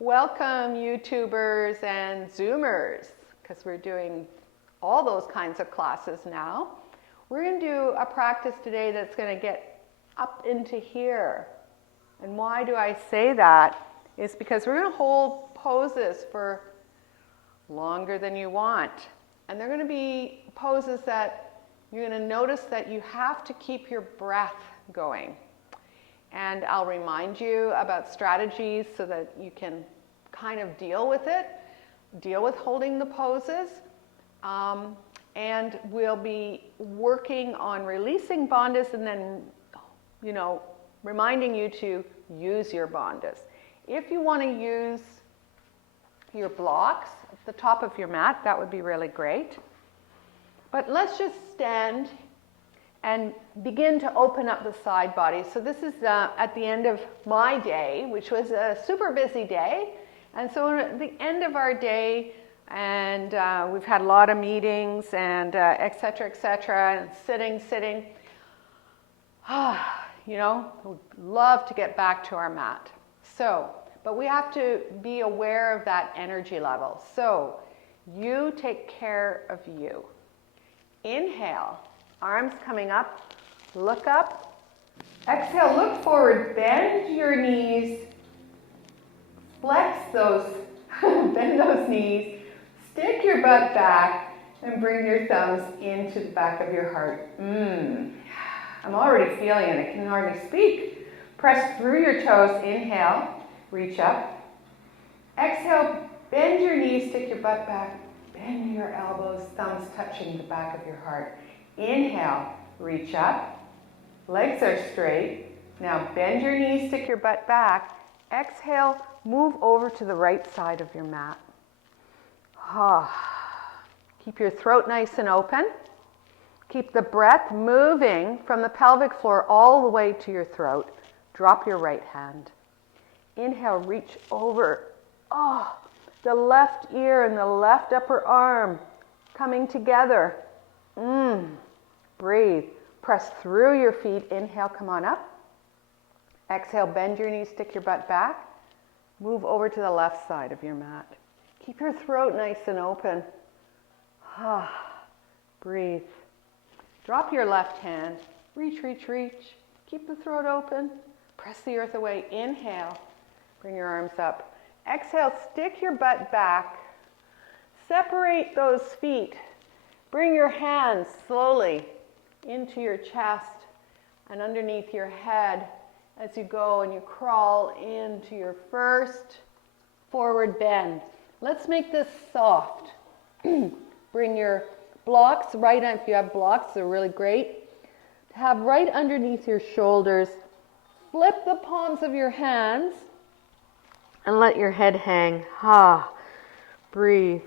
Welcome YouTubers and Zoomers, because we're doing all those kinds of classes now. We're going to do a practice today that's going to get up into here. And why do I say that? It's because we're going to hold poses for longer than you want. And they're going to be poses that you're going to notice that you have to keep your breath going. And I'll remind you about strategies so that you can kind of deal with it, deal with holding the poses. And we'll be working on releasing bandhas and then, reminding you to use your bandhas. If you want to use your blocks at the top of your mat, that would be really great. But let's just stand and begin to open up the side body. So this is at the end of my day, which was a super busy day. And so at the end of our day, and we've had a lot of meetings and et cetera, and sitting. Would love to get back to our mat. So, but we have to be aware of that energy level. So you take care of you. Inhale. Arms coming up, look up. Exhale, look forward, bend your knees, flex those, bend those knees, stick your butt back, and bring your thumbs into the back of your heart. I'm already feeling it, I can hardly speak. Press through your toes, inhale, reach up. Exhale, bend your knees, stick your butt back, bend your elbows, thumbs touching the back of your heart. Inhale, reach up, legs are straight. Now bend your knees, stick your butt back. Exhale, move over to the right side of your mat. Keep your throat nice and open. Keep the breath moving from the pelvic floor all the way to your throat. Drop your right hand. Inhale, reach over. The left ear and the left upper arm coming together. Breathe. Press through your feet. Inhale, come on up. Exhale, bend your knees, stick your butt back. Move over to the left side of your mat. Keep your throat nice and open. Breathe. Drop your left hand. Reach. Keep the throat open. Press the earth away. Inhale. Bring your arms up. Exhale, stick your butt back. Separate those feet. Bring your hands slowly into your chest and underneath your head as you go and you crawl into your first forward bend. Let's make this soft. Bring your blocks right on, if you have blocks, they're really great. To have right underneath your shoulders. Flip the palms of your hands and let your head hang. Breathe.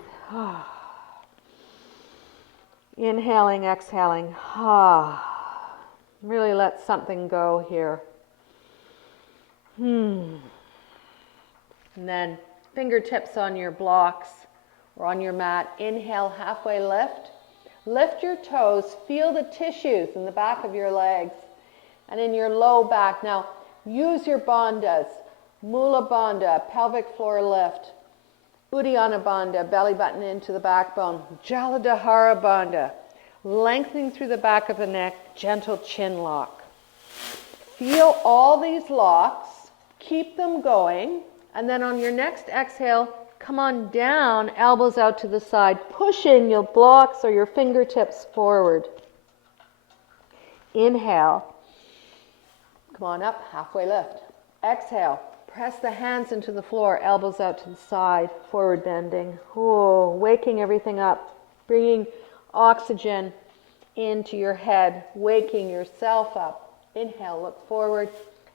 Inhaling, exhaling. Really let something go here. And then fingertips on your blocks or on your mat. Inhale, halfway lift. Lift your toes. Feel the tissues in the back of your legs and in your low back. Now, use your bandhas. Mula Bandha, pelvic floor lift. Uddiyana Bandha, belly button into the backbone. Jaladhara Bandha, lengthening through the back of the neck, gentle chin lock. Feel all these locks, keep them going, and then on your next exhale, come on down, elbows out to the side, pushing your blocks or your fingertips forward. Inhale, come on up, halfway lift. Exhale. Press the hands into the floor, elbows out to the side, forward bending. Waking everything up, bringing oxygen into your head, waking yourself up. Inhale, look forward.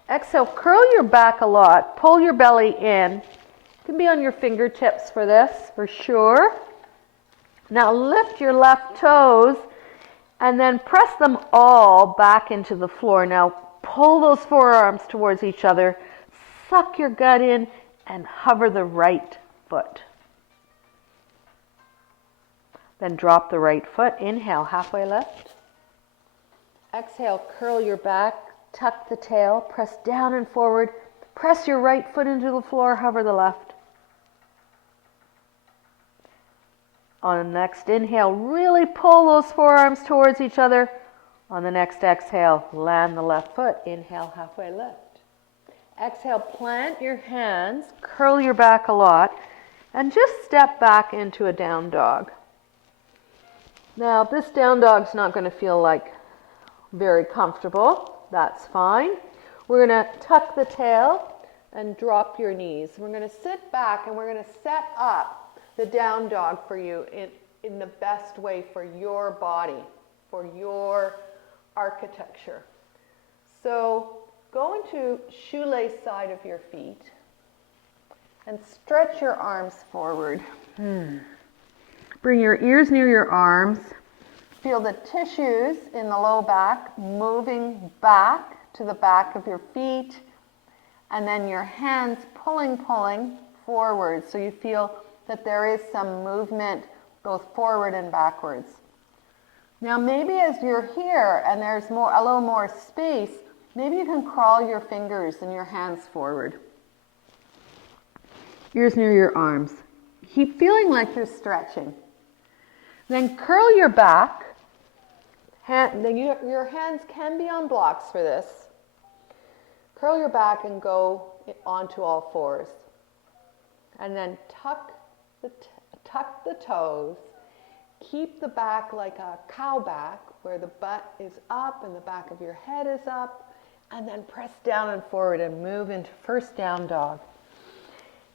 Exhale, curl your back a lot, pull your belly in. You can be on your fingertips for this, for sure. Now lift your left toes and then press them all back into the floor. Now pull those forearms towards each other. Suck your gut in and hover the right foot. Then drop the right foot. Inhale, halfway lift. Exhale, curl your back, tuck the tail, press down and forward. Press your right foot into the floor, hover the left. On the next inhale, really pull those forearms towards each other. On the next exhale, land the left foot. Inhale, halfway lift. Exhale, plant your hands, curl your back a lot, and just step back into a down dog. Now, this down dog's not going to feel like very comfortable. That's fine. We're going to tuck the tail and drop your knees. We're going to sit back and we're going to set up the down dog for you in the best way for your body, for your architecture. So go into shoelace side of your feet and stretch your arms forward. Bring your ears near your arms. Feel the tissues in the low back moving back to the back of your feet, and then your hands pulling forward, so you feel that there is some movement both forward and backwards. Now maybe as you're here and there's a little more space, maybe you can crawl your fingers and your hands forward. Ears near your arms. Keep feeling like you're stretching. Then curl your back. Your hands can be on blocks for this. Curl your back and go onto all fours. And then tuck the toes. Keep the back like a cow back, where the butt is up and the back of your head is up. And then press down and forward and move into first down dog.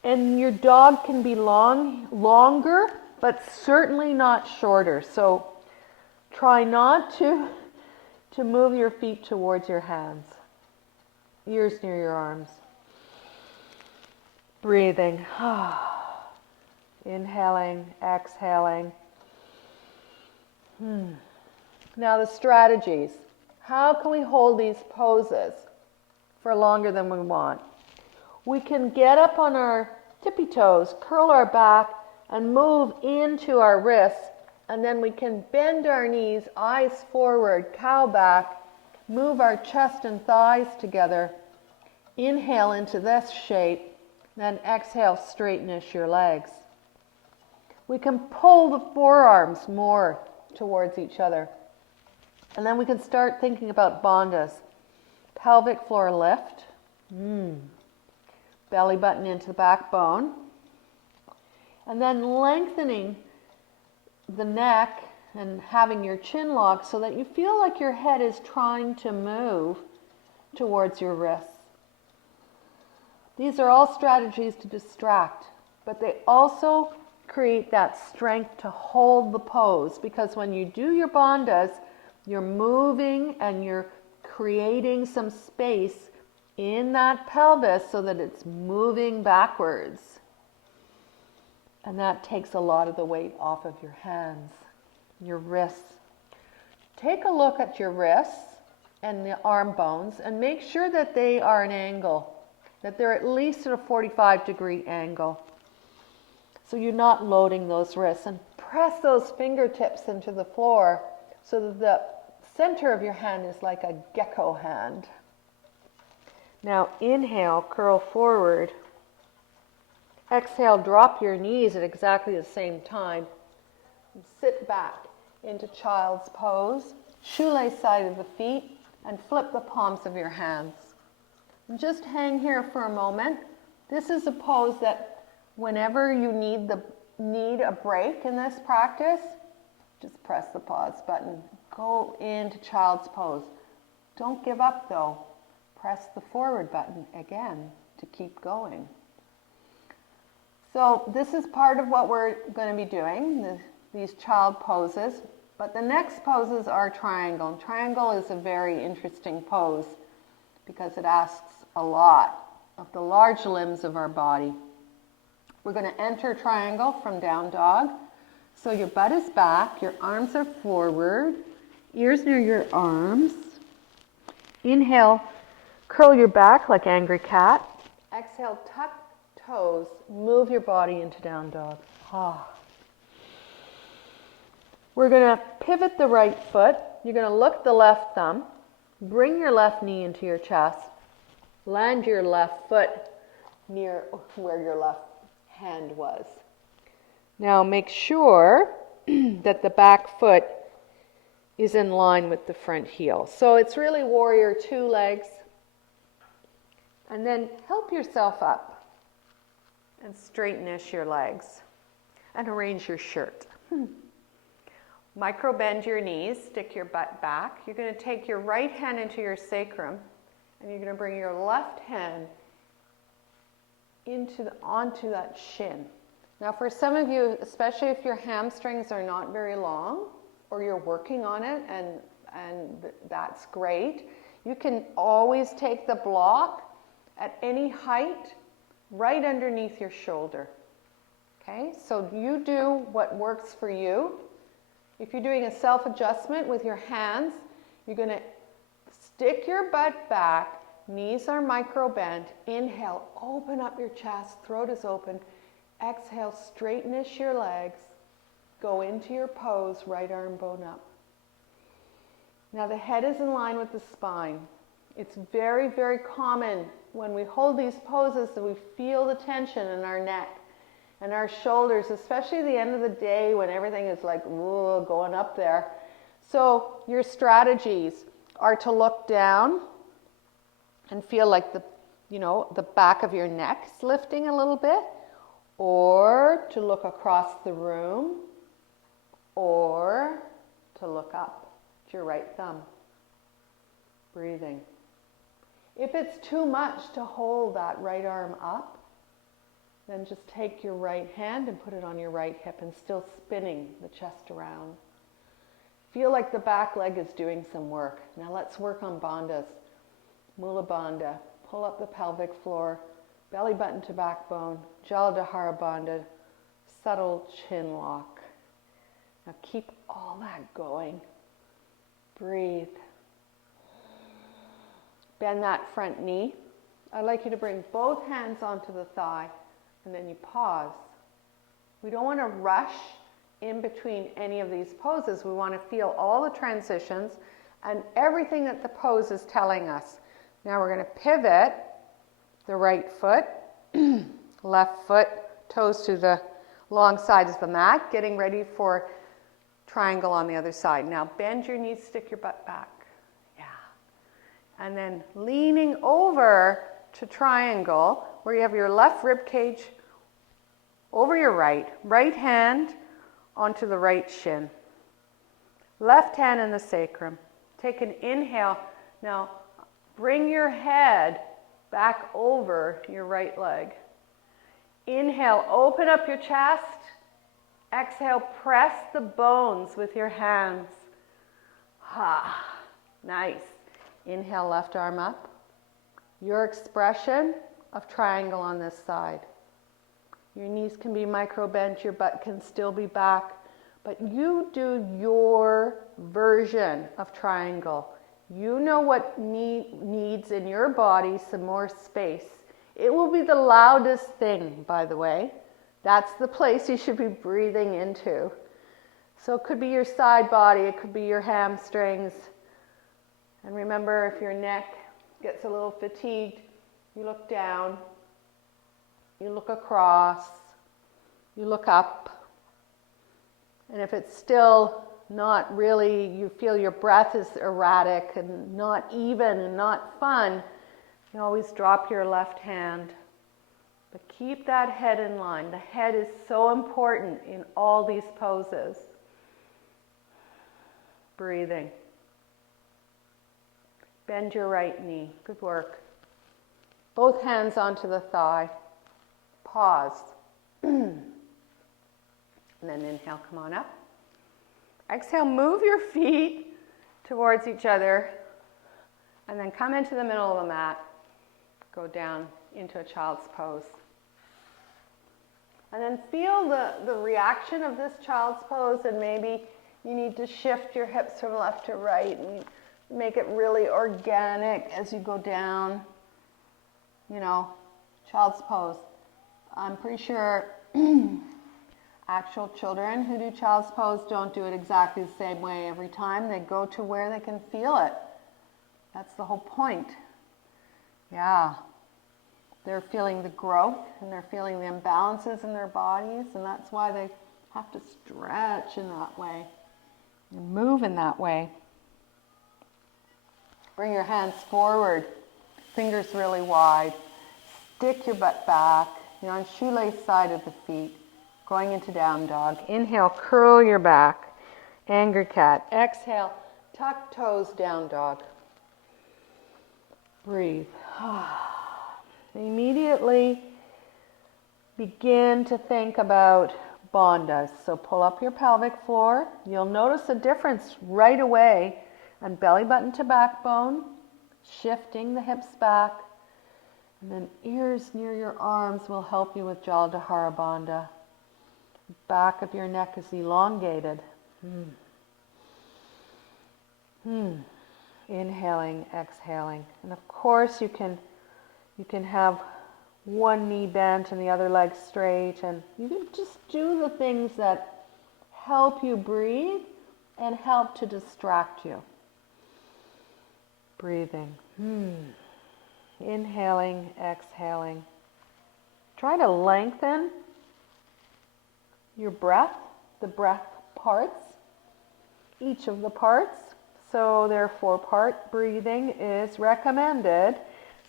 And your dog can be longer, but certainly not shorter. So try not to move your feet towards your hands. Ears near your arms. Breathing. Inhaling, exhaling. Now the strategies. How can we hold these poses for longer than we want? We can get up on our tippy toes, curl our back, and move into our wrists. And then we can bend our knees, eyes forward, cow back, move our chest and thighs together. Inhale into this shape, then exhale, straightenish your legs. We can pull the forearms more towards each other. And then we can start thinking about bandhas. Pelvic floor lift. Belly button into the backbone. And then lengthening the neck and having your chin locked so that you feel like your head is trying to move towards your wrists. These are all strategies to distract, but they also create that strength to hold the pose, because when you do your bandhas, you're moving and you're creating some space in that pelvis so that it's moving backwards. And that takes a lot of the weight off of your hands, your wrists. Take a look at your wrists and the arm bones and make sure that they are an angle, that they're at least at a 45-degree angle. So you're not loading those wrists. And press those fingertips into the floor so that the center of your hand is like a gecko hand. Now inhale, curl forward. Exhale, drop your knees at exactly the same time. And sit back into child's pose. Shoelace side of the feet and flip the palms of your hands. And just hang here for a moment. This is a pose that whenever you need a break in this practice, just press the pause button. Go into child's pose. Don't give up though. Press the forward button again to keep going. So this is part of what we're going to be doing, these child poses. But the next poses are triangle. Triangle is a very interesting pose because it asks a lot of the large limbs of our body. We're going to enter triangle from down dog. So your butt is back, your arms are forward, ears near your arms. Inhale, curl your back like angry cat. Exhale, tuck toes, move your body into down dog. We're going to pivot the right foot. You're going to look the left thumb. Bring your left knee into your chest. Land your left foot near where your left hand was. Now make sure that the back foot is in line with the front heel. So it's really warrior 2 legs. And then help yourself up and straighten-ish your legs and arrange your shirt. Micro bend your knees, stick your butt back. You're going to take your right hand into your sacrum and you're going to bring your left hand onto that shin. Now for some of you, especially if your hamstrings are not very long or you're working on it and that's great, you can always take the block at any height right underneath your shoulder. Okay, so you do what works for you. If you're doing a self-adjustment with your hands, you're going to stick your butt back, knees are micro bent. Inhale, open up your chest, throat is open. Exhale, straighten-ish your legs. Go into your pose, right arm bone up. Now the head is in line with the spine. It's very, very common when we hold these poses that we feel the tension in our neck and our shoulders, especially at the end of the day when everything is like, whoa, going up there. So your strategies are to look down and feel like the back of your neck is lifting a little bit, or to look across the room, or to look up to your right thumb. Breathing. If it's too much to hold that right arm up, then just take your right hand and put it on your right hip and still spinning the chest around. Feel like the back leg is doing some work. Now let's work on bandhas. Mula bandha. Pull up the pelvic floor, belly button to backbone, Jaladhara bandha, subtle chin lock. Now keep all that going. Breathe. Bend that front knee. I'd like you to bring both hands onto the thigh and then you pause. We don't want to rush in between any of these poses. We want to feel all the transitions and everything that the pose is telling us. Now we're going to pivot the right foot, left foot, toes to the long sides of the mat, getting ready for triangle on the other side. Now bend your knees, stick your butt back. Yeah. And then leaning over to triangle, where you have your left rib cage over your right hand onto the right shin. Left hand in the sacrum. Take an inhale. Now bring your head back over your right leg. Inhale, open up your chest. Exhale, press the bones with your hands. Nice. Inhale, left arm up. Your expression of triangle on this side. Your knees can be micro bent, your butt can still be back, but you do your version of triangle. You know what needs in your body some more space. It will be the loudest thing, by the way. That's the place you should be breathing into. So it could be your side body, it could be your hamstrings. And remember, if your neck gets a little fatigued, you look down, you look across, you look up. And if it's still not really, you feel your breath is erratic and not even and not fun, you always drop your left hand. But keep that head in line. The head is so important in all these poses. Breathing. Bend your right knee. Good work. Both hands onto the thigh. Pause. And then inhale, come on up. Exhale, move your feet towards each other. And then come into the middle of the mat. Go down into a child's pose. And then feel the reaction of this child's pose, and maybe you need to shift your hips from left to right and make it really organic as you go down. You know, child's pose. I'm pretty sure actual children who do child's pose don't do it exactly the same way every time. They go to where they can feel it. That's the whole point. Yeah. They're feeling the growth and they're feeling the imbalances in their bodies, and that's why they have to stretch in that way and move in that way. Bring your hands forward, fingers really wide. Stick your butt back. You're on shoelace side of the feet, going into down dog. Inhale, curl your back, anger cat. Exhale, tuck toes, down dog. Breathe. Immediately begin to think about bandhas. So pull up your pelvic floor. You'll notice a difference right away on belly button to backbone, shifting the hips back, and then ears near your arms will help you with Jaladhara Bandha. Back of your neck is elongated. Inhaling, exhaling. And of course you can have one knee bent and the other leg straight, and you can just do the things that help you breathe and help to distract you. Breathing. Inhaling, exhaling. Try to lengthen your breath, the breath parts, each of the parts. So therefore, part breathing is recommended.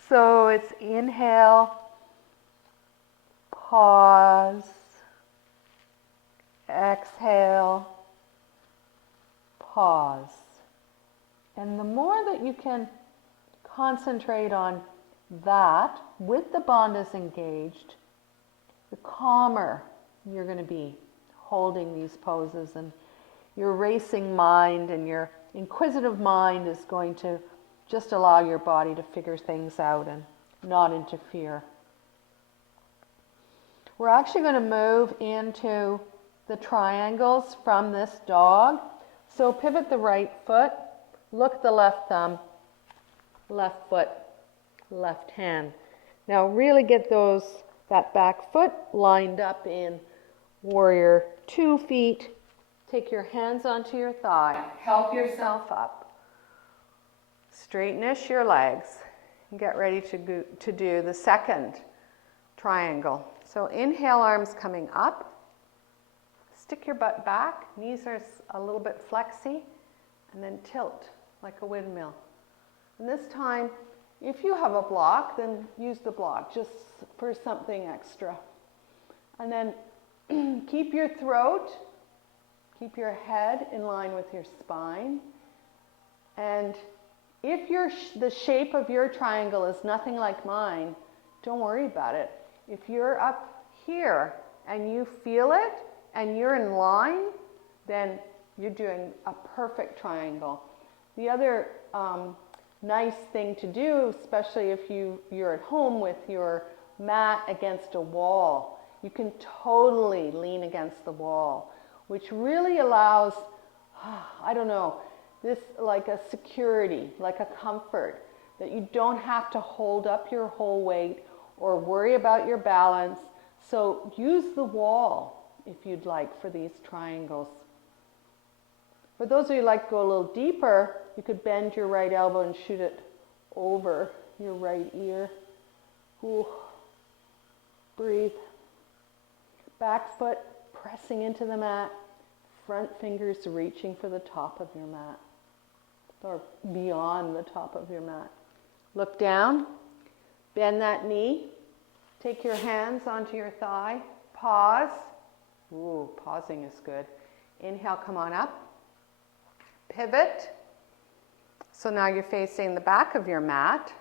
So it's inhale, pause, exhale, pause. And the more that you can concentrate on that with the bandhas engaged, the calmer you're going to be holding these poses, and your racing mind and your inquisitive mind is going to just allow your body to figure things out and not interfere. We're actually going to move into the triangles from this dog. So pivot the right foot, look at the left thumb, left foot, left hand. Now really get that back foot lined up in warrior 2 feet. Take your hands onto your thigh. Help yourself up. Straightenish your legs. And get ready to do the second triangle. So inhale, arms coming up. Stick your butt back. Knees are a little bit flexy. And then tilt like a windmill. And this time, if you have a block, then use the block just for something extra. And then keep your throat, keep your head in line with your spine. And if the shape of your triangle is nothing like mine, don't worry about it. If you're up here and you feel it and you're in line, then you're doing a perfect triangle. The other nice thing to do, especially if you're at home with your mat against a wall, you can totally lean against the wall, which really allows, I don't know, this like a security, like a comfort, that you don't have to hold up your whole weight or worry about your balance. So use the wall if you'd like for these triangles. For those of you who like to go a little deeper, you could bend your right elbow and shoot it over your right ear. Ooh. Breathe. Back foot pressing into the mat. Front fingers reaching for the top of your mat or beyond the top of your mat. Look down. Bend that knee. Take your hands onto your thigh. Pause. Ooh, pausing is good. Inhale, come on up. Pivot. So now you're facing the back of your mat.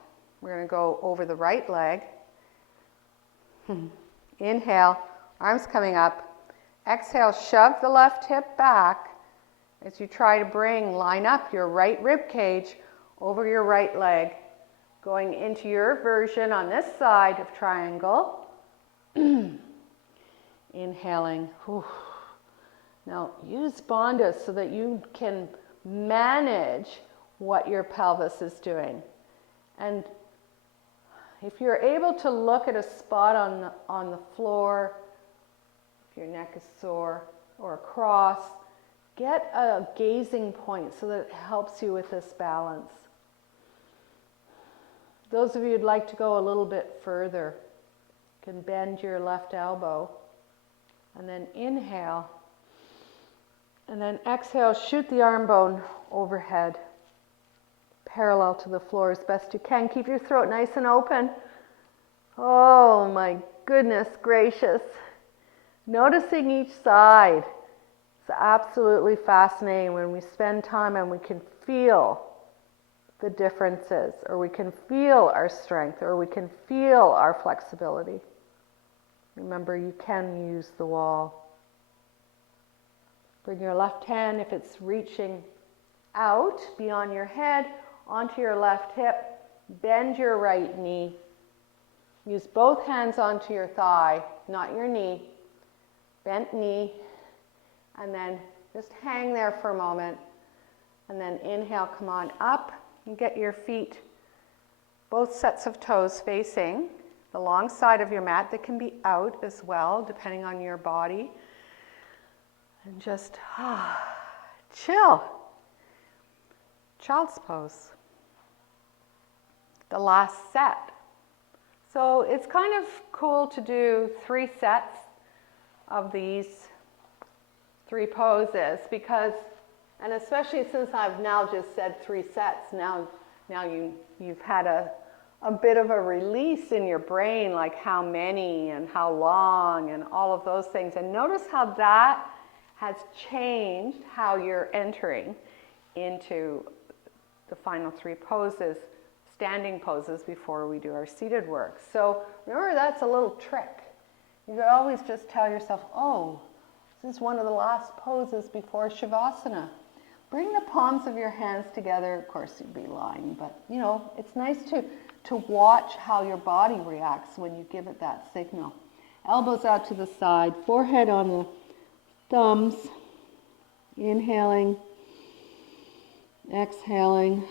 We're going to go over the right leg. Inhale, arms coming up. Exhale, shove the left hip back as you try to line up your right rib cage over your right leg, going into your version on this side of triangle. Inhaling. Whew. Now use bandhas so that you can manage what your pelvis is doing. And if you're able to look at a spot on the floor, if your neck is sore, or across, get a gazing point so that it helps you with this balance. Those of you who'd like to go a little bit further can bend your left elbow and then inhale, And then exhale, shoot the arm bone overhead, parallel to the floor as best you can. Keep your throat nice and open. Oh my goodness gracious. Noticing each side. It's absolutely fascinating when we spend time and we can feel the differences, or we can feel our strength, or we can feel our flexibility. Remember, you can use the wall. Bring your left hand, if it's reaching out beyond your head, onto your left hip. Bend your right knee. Use both hands onto your thigh, not your knee. Bent knee. And then just hang there for a moment. And then inhale, come on up. And get your feet, both sets of toes facing the long side of your mat. They can be out as well, depending on your body. And just chill. Child's pose. The last set. So it's kind of cool to do 3 sets of these 3 poses because, and especially since I've now just said 3 sets, now you've had a bit of a release in your brain, like how many and how long and all of those things. And notice how that has changed how you're entering into the final 3 poses, standing poses before we do our seated work. So remember, that's a little trick. You could always just tell yourself, oh, this is one of the last poses before Shavasana. Bring the palms of your hands together. Of course, you'd be lying, but you know, it's nice to watch how your body reacts when you give it that signal. Elbows out to the side, forehead on the thumbs. Inhaling, exhaling.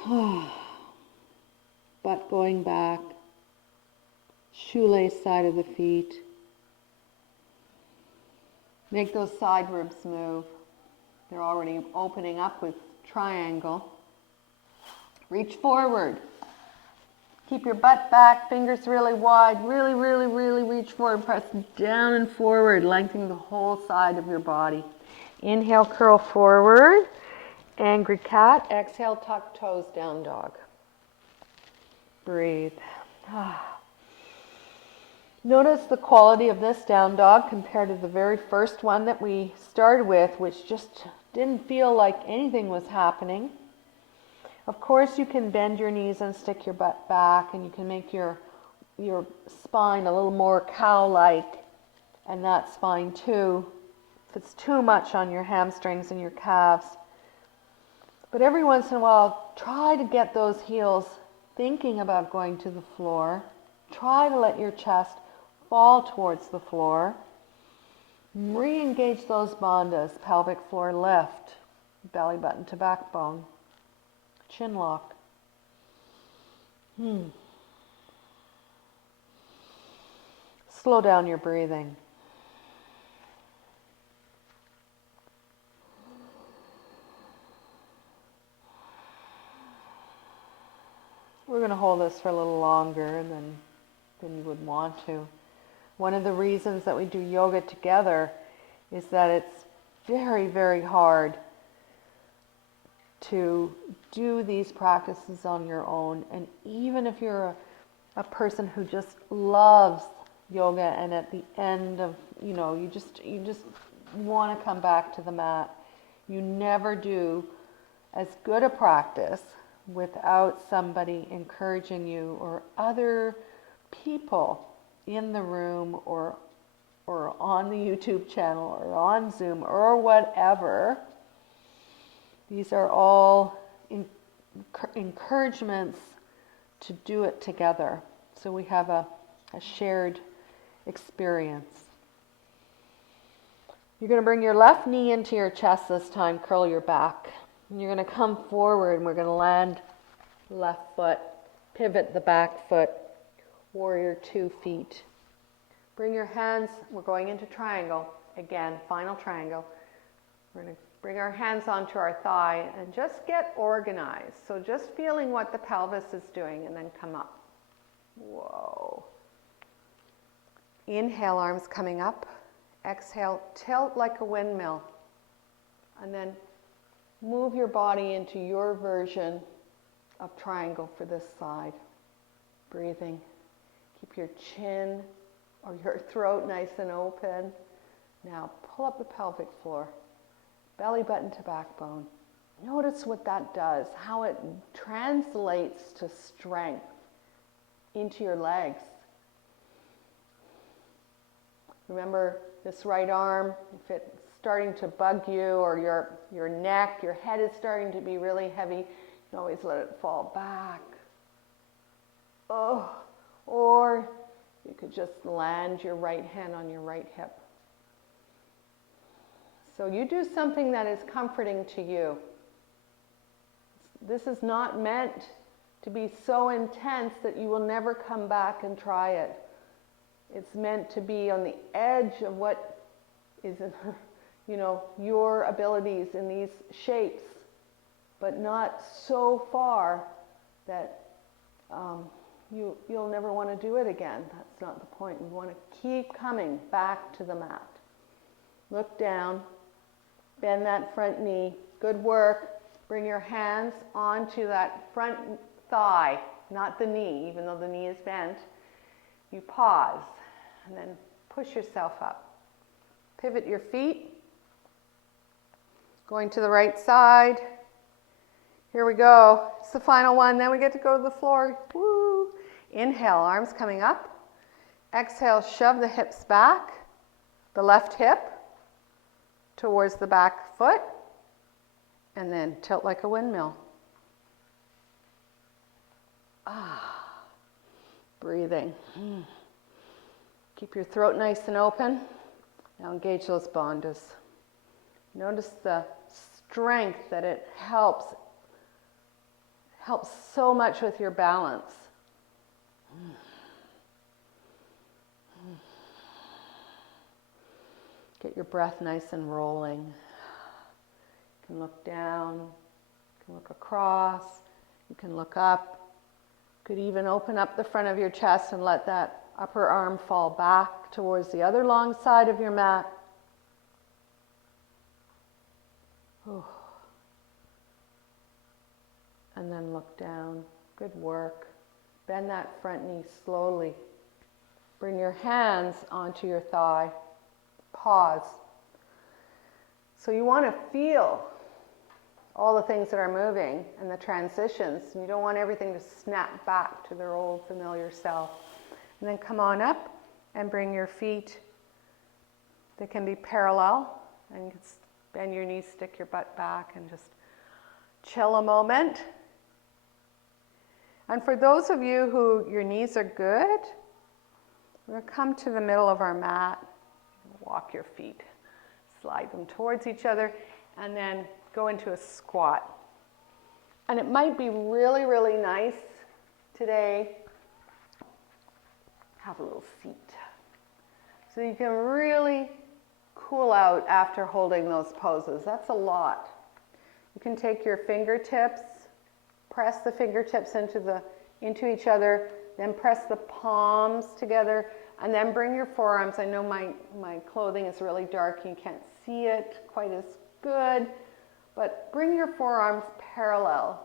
Butt going back. Shoelace side of the feet. Make those side ribs move. They're already opening up with triangle. Reach forward. Keep your butt back, fingers really wide. Really, really, really reach forward. Press down and forward, lengthening the whole side of your body. Inhale, curl forward. Angry cat. Exhale, tuck toes, down dog. Breathe. Notice the quality of this down dog compared to the very first one that we started with, which just didn't feel like anything was happening. Of course, you can bend your knees and stick your butt back, and you can make your spine a little more cow-like, and that's fine too, if it's too much on your hamstrings and your calves. But every once in a while, try to get those heels thinking about going to the floor. Try to let your chest fall towards the floor. Re-engage those bandhas, pelvic floor lift, belly button to backbone, chin lock. Slow down your breathing. We're going to hold this for a little longer than you would want to. One of the reasons that we do yoga together is that it's very, very hard to do these practices on your own. And even if you're a person who just loves yoga and at the end of, you just want to come back to the mat, you never do as good a practice without somebody encouraging you or other people in the room or on the YouTube channel or on Zoom or whatever. These are all encouragements to do it together. So we have a shared experience. You're going to bring your left knee into your chest this time, curl your back. And you're going to come forward and we're going to land left foot, pivot the back foot, warrior 2 feet. Bring your hands, we're going into triangle. Again, final triangle. We're going to bring our hands onto our thigh and just get organized. So just feeling what the pelvis is doing and then come up. Whoa. Inhale, arms coming up. Exhale, tilt like a windmill. And then move your body into your version of triangle for this side. Breathing. Keep your chin or your throat nice and open. Now pull up the pelvic floor, belly button to backbone. Notice what that does, how it translates to strength into your legs. Remember this right arm, if it's starting to bug you, or your neck, your head is starting to be really heavy, you can always let it fall back. Oh, or you could just land your right hand on your right hip. So you do something that is comforting to you. This is not meant to be so intense that you will never come back and try it. It's meant to be on the edge of what is, your abilities in these shapes, but not so far that you'll never want to do it again. That's not the point. We want to keep coming back to the mat. Look down, bend that front knee. Good work. Bring your hands onto that front thigh, not the knee, even though the knee is bent. You pause and then push yourself up. Pivot your feet. Going to the right side. Here we go. It's the final one. Then we get to go to the floor. Woo! Inhale, arms coming up. Exhale, shove the hips back. The left hip towards the back foot. And then tilt like a windmill. Breathing. Keep your throat nice and open. Now engage those bandhas. Notice the strength that it helps so much with your balance. Get your breath nice and rolling. You can look down, you can look across, you can look up. You could even open up the front of your chest and let that upper arm fall back towards the other long side of your mat. And then look down. Good work. Bend that front knee slowly. Bring your hands onto your thigh. Pause. So you want to feel all the things that are moving and the transitions. You don't want everything to snap back to their old familiar self. And then come on up and bring your feet. They can be parallel. And you can bend your knees, stick your butt back, and just chill a moment. And for those of you who your knees are good, we're going to come to the middle of our mat. Walk your feet. Slide them towards each other. And then go into a squat. And it might be really, really nice today. Have a little seat. So you can really cool out after holding those poses. That's a lot. You can take your fingertips, press the fingertips into each other, then press the palms together, and then bring your forearms. I know my clothing is really dark, you can't see it quite as good, but bring your forearms parallel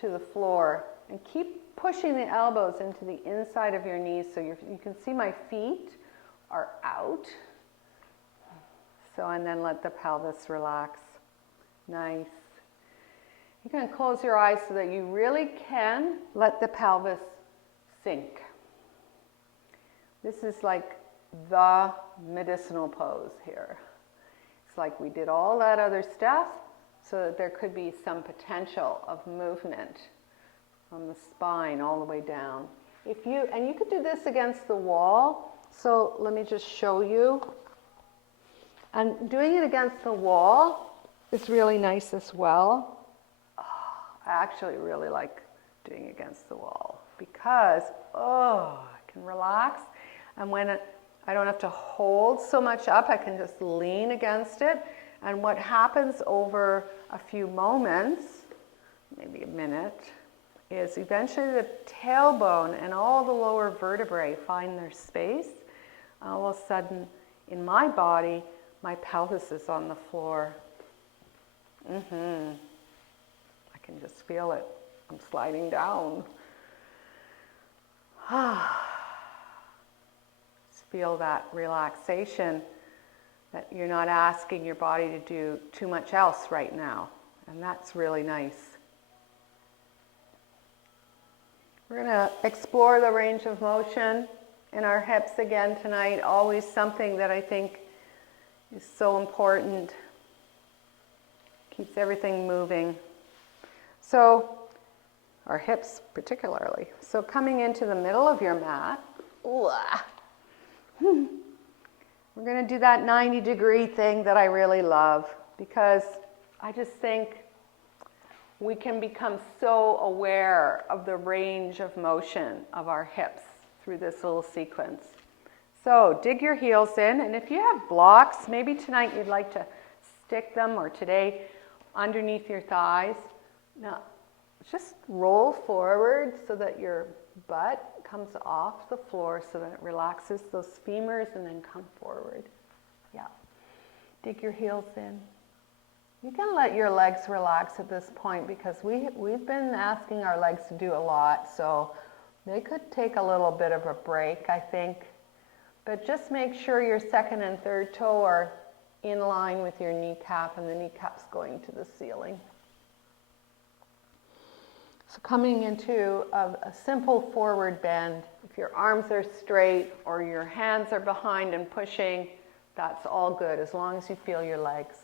to the floor and keep pushing the elbows into the inside of your knees so you can see my feet are out. So, and then let the pelvis relax. Nice. You can close your eyes so that you really can let the pelvis sink. This is like the medicinal pose here. It's like we did all that other stuff so that there could be some potential of movement from the spine all the way down. And you could do this against the wall. So let me just show you. And doing it against the wall is really nice as well. I actually really like doing it against the wall because, I can relax. And when I don't have to hold so much up, I can just lean against it. And what happens over a few moments, maybe a minute, is eventually the tailbone and all the lower vertebrae find their space. All of a sudden, in my body, my pelvis is on the floor. I can just feel it. I'm sliding down. Just feel that relaxation, that you're not asking your body to do too much else right now. And that's really nice. We're going to explore the range of motion in our hips again tonight. Always something that I think is so important. Keeps everything moving. So, our hips particularly. So coming into the middle of your mat, we're going to do that 90-degree thing that I really love, because I just think we can become so aware of the range of motion of our hips through this little sequence. So dig your heels in, and if you have blocks, maybe tonight you'd like to stick them, or today underneath your thighs. Now, just roll forward so that your butt comes off the floor, so that it relaxes those femurs, and then come forward. Yeah. Dig your heels in. You can let your legs relax at this point, because we've been asking our legs to do a lot, so they could take a little bit of a break, I think. But just make sure your second and third toe are in line with your kneecap, and the kneecap's going to the ceiling. So coming into a simple forward bend. If your arms are straight or your hands are behind and pushing, that's all good, as long as you feel your legs.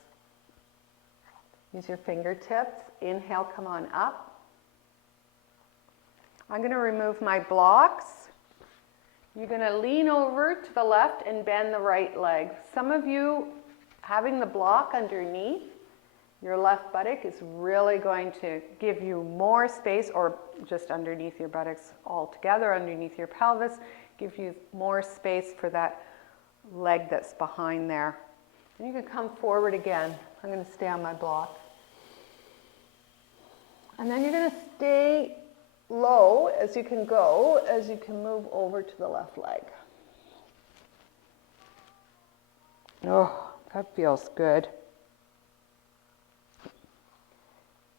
Use your fingertips. Inhale, come on up. I'm going to remove my blocks. You're going to lean over to the left and bend the right leg. Some of you, having the block underneath your left buttock is really going to give you more space, or just underneath your buttocks altogether, underneath your pelvis, give you more space for that leg that's behind there. And you can come forward again. I'm going to stay on my block. And then you're going to stay low as you can go, as you can move over to the left leg. Oh, that feels good.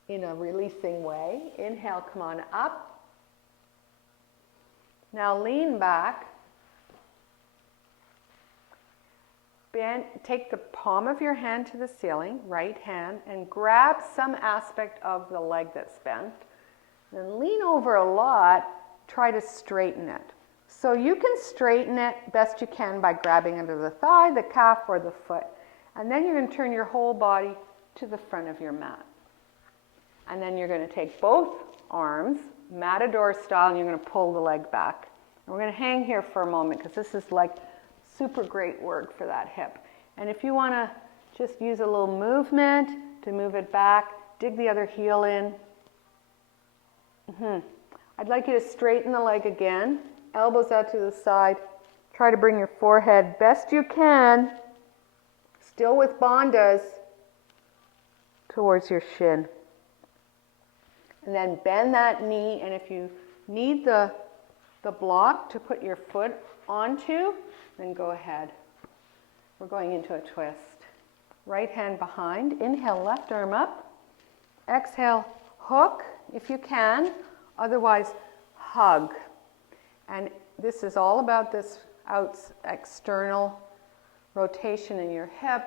In a releasing way. Inhale, come on up. Now lean back. Bend, take the palm of your hand to the ceiling, right hand, and grab some aspect of the leg that's bent. Then lean over a lot, try to straighten it. So you can straighten it best you can by grabbing under the thigh, the calf, or the foot. And then you're going to turn your whole body to the front of your mat. And then you're going to take both arms, matador style, and you're going to pull the leg back. And we're going to hang here for a moment, because this is like super great work for that hip. And if you want to just use a little movement to move it back, dig the other heel in. I'd like you to straighten the leg again, elbows out to the side. Try to bring your forehead best you can, still with bandhas, towards your shin. And then bend that knee, and if you need the block to put your foot onto, then go ahead. We're going into a twist. Right hand behind. Inhale, left arm up. Exhale, hook if you can. Otherwise, hug. And this is all about this external rotation in your hip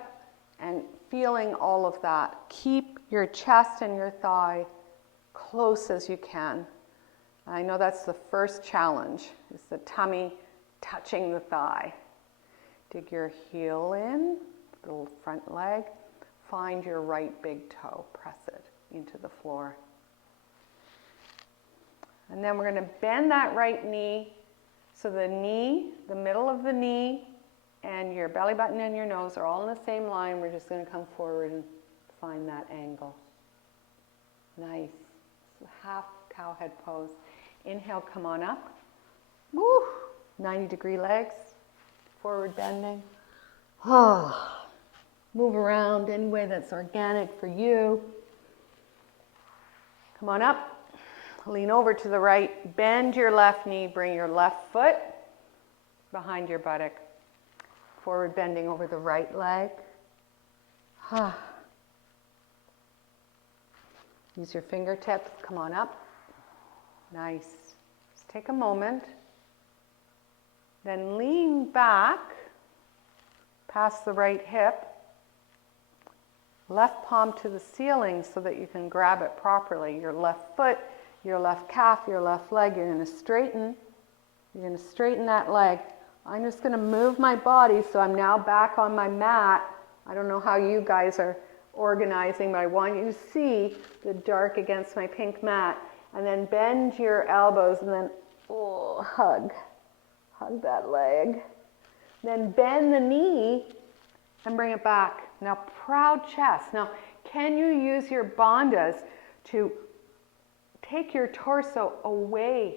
and feeling all of that. Keep your chest and your thigh close as you can. I know that's the first challenge, is the tummy touching the thigh. Dig your heel in, the front leg. Find your right big toe. Press it into the floor. And then we're going to bend that right knee. So the knee, the middle of the knee, and your belly button and your nose are all in the same line. We're just going to come forward and find that angle. Nice. Half cow head pose. Inhale, come on up. Woo! 90-degree legs. Forward bending. Move around any way that's organic for you. Come on up. Lean over to the right. Bend your left knee. Bring your left foot behind your buttock. Forward bending over the right leg. Use your fingertips, come on up. Nice. Just take a moment. Then lean back past the right hip. Left palm to the ceiling so that you can grab it properly. Your left foot, your left calf, your left leg. You're going to straighten. You're going to straighten that leg. I'm just going to move my body so I'm now back on my mat. I don't know how you guys are organizing, but I want you to see the dark against my pink mat. And then bend your elbows and then hug. Hug that leg. Then bend the knee and bring it back. Now, proud chest. Now, can you use your bandhas to take your torso away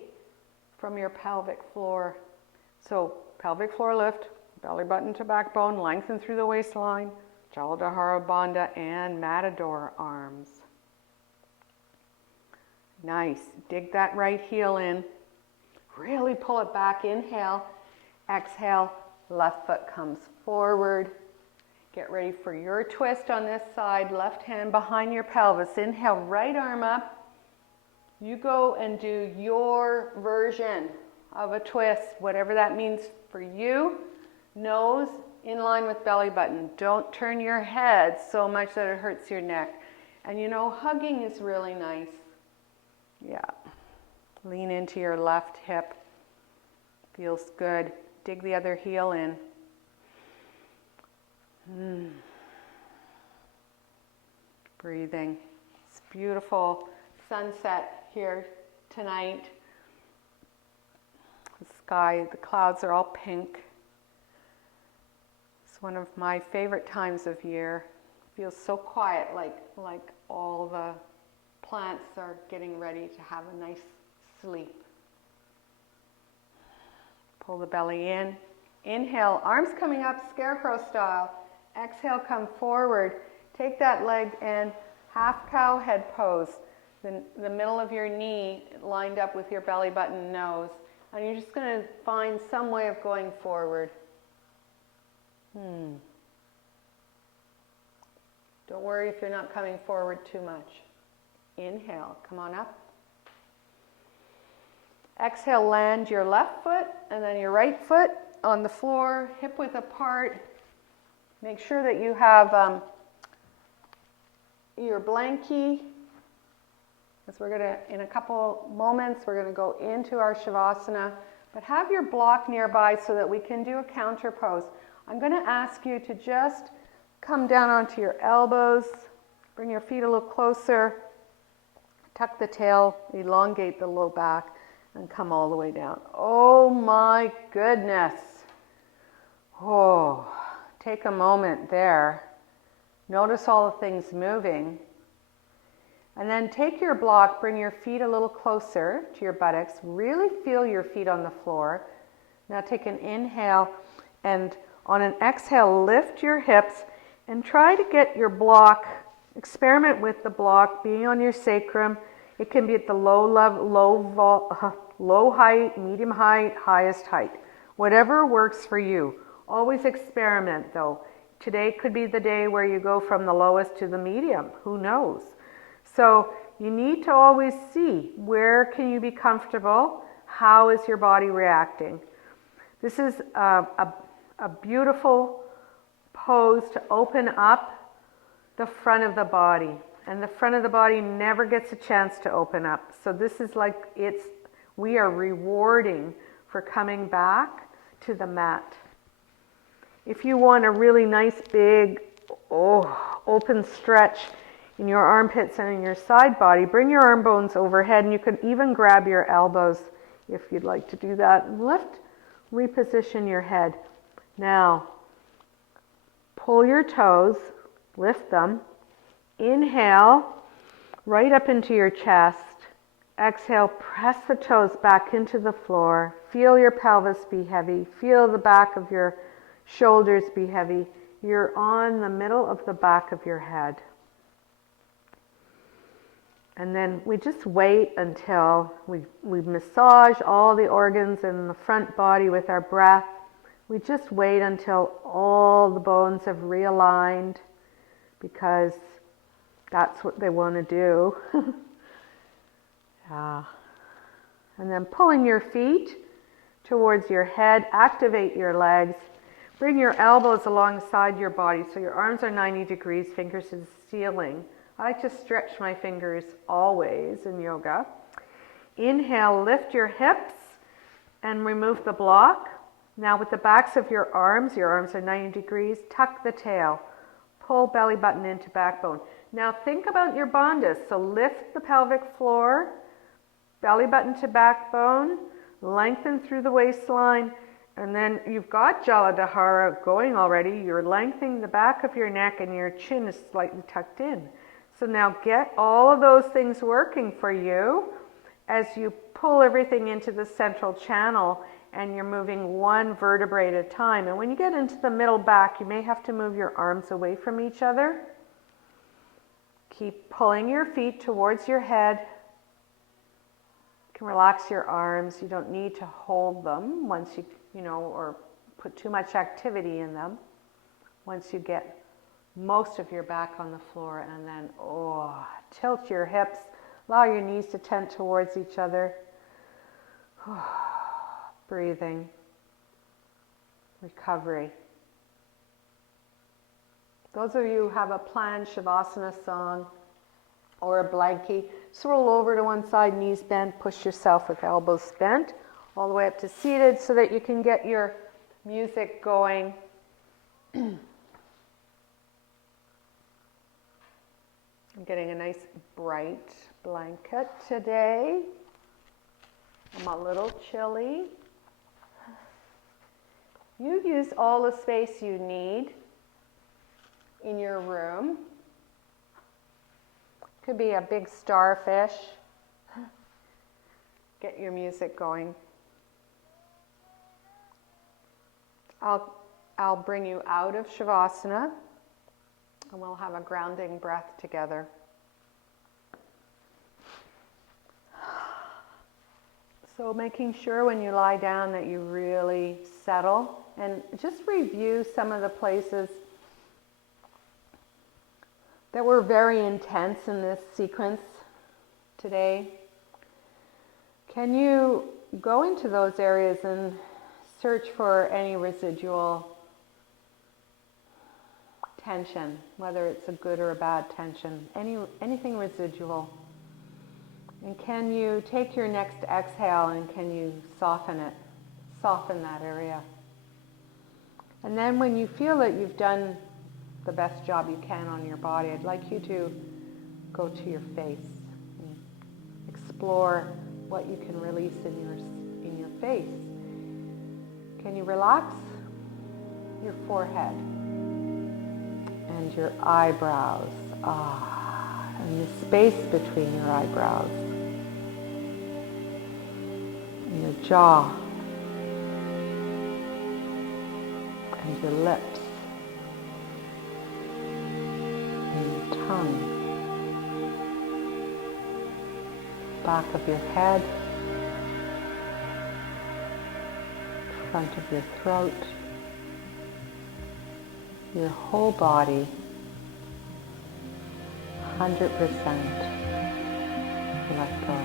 from your pelvic floor? So, pelvic floor lift, belly button to backbone, lengthen through the waistline, Jaladhara Bandha, and Matador arms. Nice. Dig that right heel in. Really pull it back. Inhale. Exhale. Left foot comes forward. Get ready for your twist on this side. Left hand behind your pelvis. Inhale, right arm up. You go and do your version of a twist, whatever that means for you. Nose in line with belly button. Don't turn your head so much that it hurts your neck. And you know, hugging is really nice. Yeah. Lean into your left hip. Feels good. Dig the other heel in. Breathing. It's beautiful sunset here tonight. The sky, the clouds are all pink. It's one of my favorite times of year. Feels so quiet, like all the plants are getting ready to have a nice sleep. Pull the belly in. Inhale, arms coming up, scarecrow style. Exhale, come forward. Take that leg and half cow head pose. The middle of your knee lined up with your belly button nose. And you're just going to find some way of going forward. Don't worry if you're not coming forward too much. Inhale, come on up. Exhale, land your left foot and then your right foot on the floor, hip width apart. Make sure that you have your blankie, because we're going to, in a couple moments, we're going to go into our Shavasana. But have your block nearby so that we can do a counter pose. I'm going to ask you to just come down onto your elbows, bring your feet a little closer, tuck the tail, elongate the low back, and come all the way down. Oh my goodness. Oh, take a moment there. Notice all the things moving. And then take your block, bring your feet a little closer to your buttocks. Really feel your feet on the floor. Now take an inhale, and on an exhale, lift your hips and try to get your block, experiment with the block being on your sacrum. It can be at the low level, low height, medium height, highest height. Whatever works for you. Always experiment though. Today could be the day where you go from the lowest to the medium. Who knows? So you need to always see where can you be comfortable. How is your body reacting? This is a beautiful pose to open up the front of the body. And the front of the body never gets a chance to open up. So this is like we are rewarding for coming back to the mat. If you want a really nice big open stretch in your armpits and in your side body, bring your arm bones overhead, and you could even grab your elbows if you'd like to do that. And reposition your head. Now, pull your toes, lift them. Inhale, right up into your chest. Exhale, press the toes back into the floor. Feel your pelvis be heavy. Feel the back of your shoulders be heavy. You're on the middle of the back of your head. And then we just wait until we massage all the organs in the front body with our breath. We just wait until all the bones have realigned, because That's what they want to do. Yeah. And then pulling your feet towards your head, activate your legs. Bring your elbows alongside your body so your arms are 90 degrees, fingers to the ceiling. I like to stretch my fingers always in yoga. Inhale, lift your hips and remove the block. Now with the backs of your arms are 90 degrees, tuck the tail. Pull belly button into backbone. Now think about your bandhas. So lift the pelvic floor, belly button to backbone, lengthen through the waistline, and then you've got Jaladhara going already. You're lengthening the back of your neck and your chin is slightly tucked in. So now get all of those things working for you as you pull everything into the central channel and you're moving one vertebrae at a time. And when you get into the middle back, you may have to move your arms away from each other. Keep pulling your feet towards your head. You can relax your arms. You don't need to hold them once or put too much activity in them. Once you get most of your back on the floor, and then tilt your hips. Allow your knees to tent towards each other. Breathing. Recovery. Those of you who have a planned Shavasana song or a blankie, just roll over to one side, knees bent, push yourself with elbows bent, all the way up to seated so that you can get your music going. I'm getting a nice bright blanket today. I'm a little chilly. You use all the space you need in your room. Could be a big starfish. Get your music going. I'll bring you out of Shavasana and we'll have a grounding breath together. So making sure when you lie down that you really settle and just review some of the places that were very intense in this sequence today. Can you go into those areas and search for any residual tension, whether it's a good or a bad tension, anything residual? And can you take your next exhale and can you soften it, soften that area? And then when you feel that you've done the best job you can on your body, I'd like you to go to your face and explore what you can release in your face. Can you relax your forehead and your eyebrows? And the space between your eyebrows. And your jaw. And your lips. And your tongue. Back of your head. Front of your throat. Your whole body. 100% let go.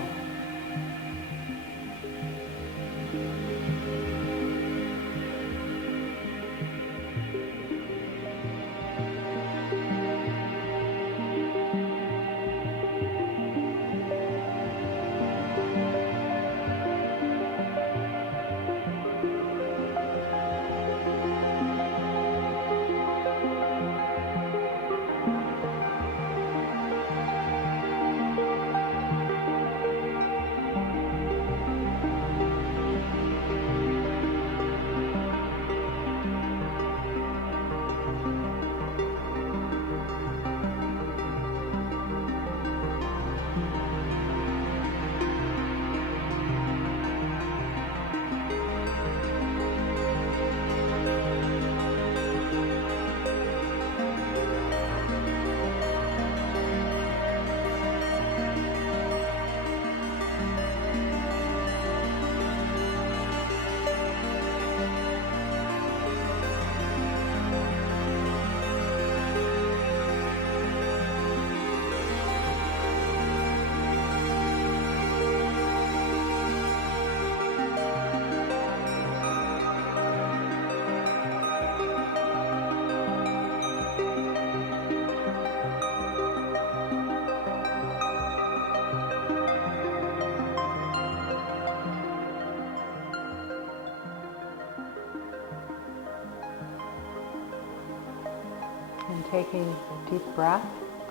And taking a deep breath,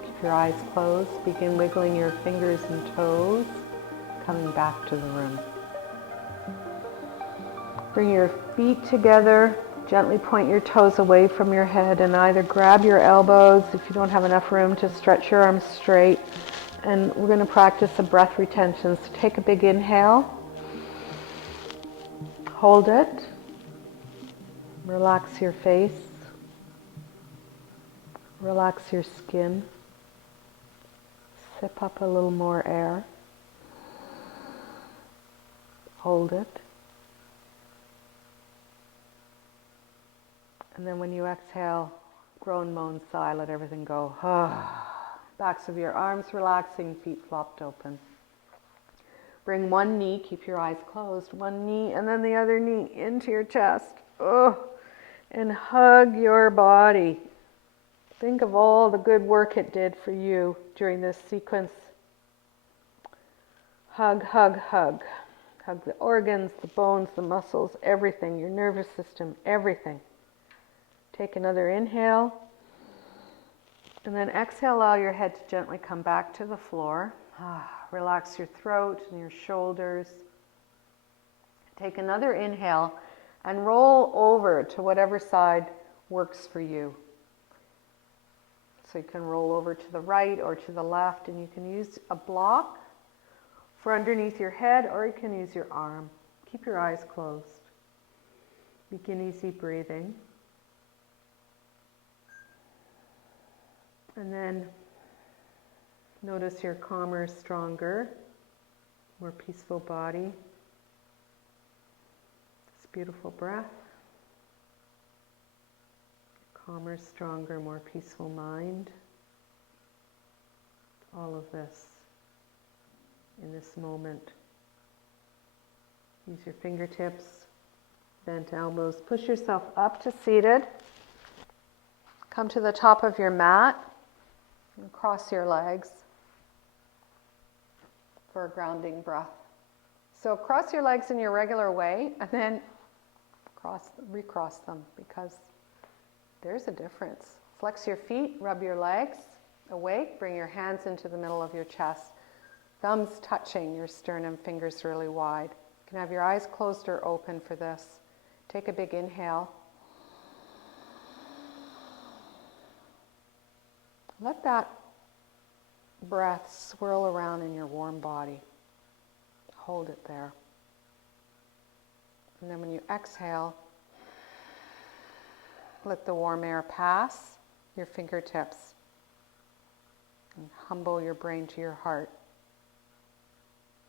keep your eyes closed, begin wiggling your fingers and toes, coming back to the room. Bring your feet together, gently point your toes away from your head and either grab your elbows if you don't have enough room to stretch your arms straight. And we're going to practice a breath retention. So take a big inhale, hold it, relax your face, relax your skin, sip up a little more air, hold it. And then when you exhale, groan, moan, sigh, let everything go. Backs of your arms relaxing, feet flopped open. Bring one knee, keep your eyes closed, one knee and then the other knee into your chest. And hug your body. Think of all the good work it did for you during this sequence. Hug, hug, hug. Hug the organs, the bones, the muscles, everything, your nervous system, everything. Take another inhale. And then exhale, allow your head to gently come back to the floor. Relax your throat and your shoulders. Take another inhale and roll over to whatever side works for you. So you can roll over to the right or to the left, and you can use a block for underneath your head, or you can use your arm. Keep your eyes closed. Begin easy breathing. And then notice your calmer, stronger, more peaceful body. This beautiful breath. Calmer, stronger, more peaceful mind. All of this in this moment. Use your fingertips, bent elbows. Push yourself up to seated. Come to the top of your mat. And cross your legs for a grounding breath. So cross your legs in your regular way and then recross them, because there's a difference. Flex your feet, rub your legs awake, bring your hands into the middle of your chest. Thumbs touching your sternum, fingers really wide. You can have your eyes closed or open for this. Take a big inhale. Let that breath swirl around in your warm body. Hold it there. And then when you exhale, let the warm air pass your fingertips and humble your brain to your heart.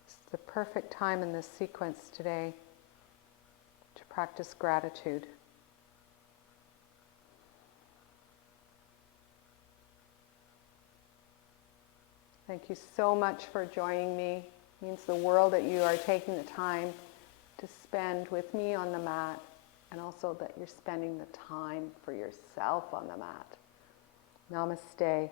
It's the perfect time in this sequence today to practice gratitude. Thank you so much for joining me. It means the world that you are taking the time to spend with me on the mat, and also that you're spending the time for yourself on the mat. Namaste.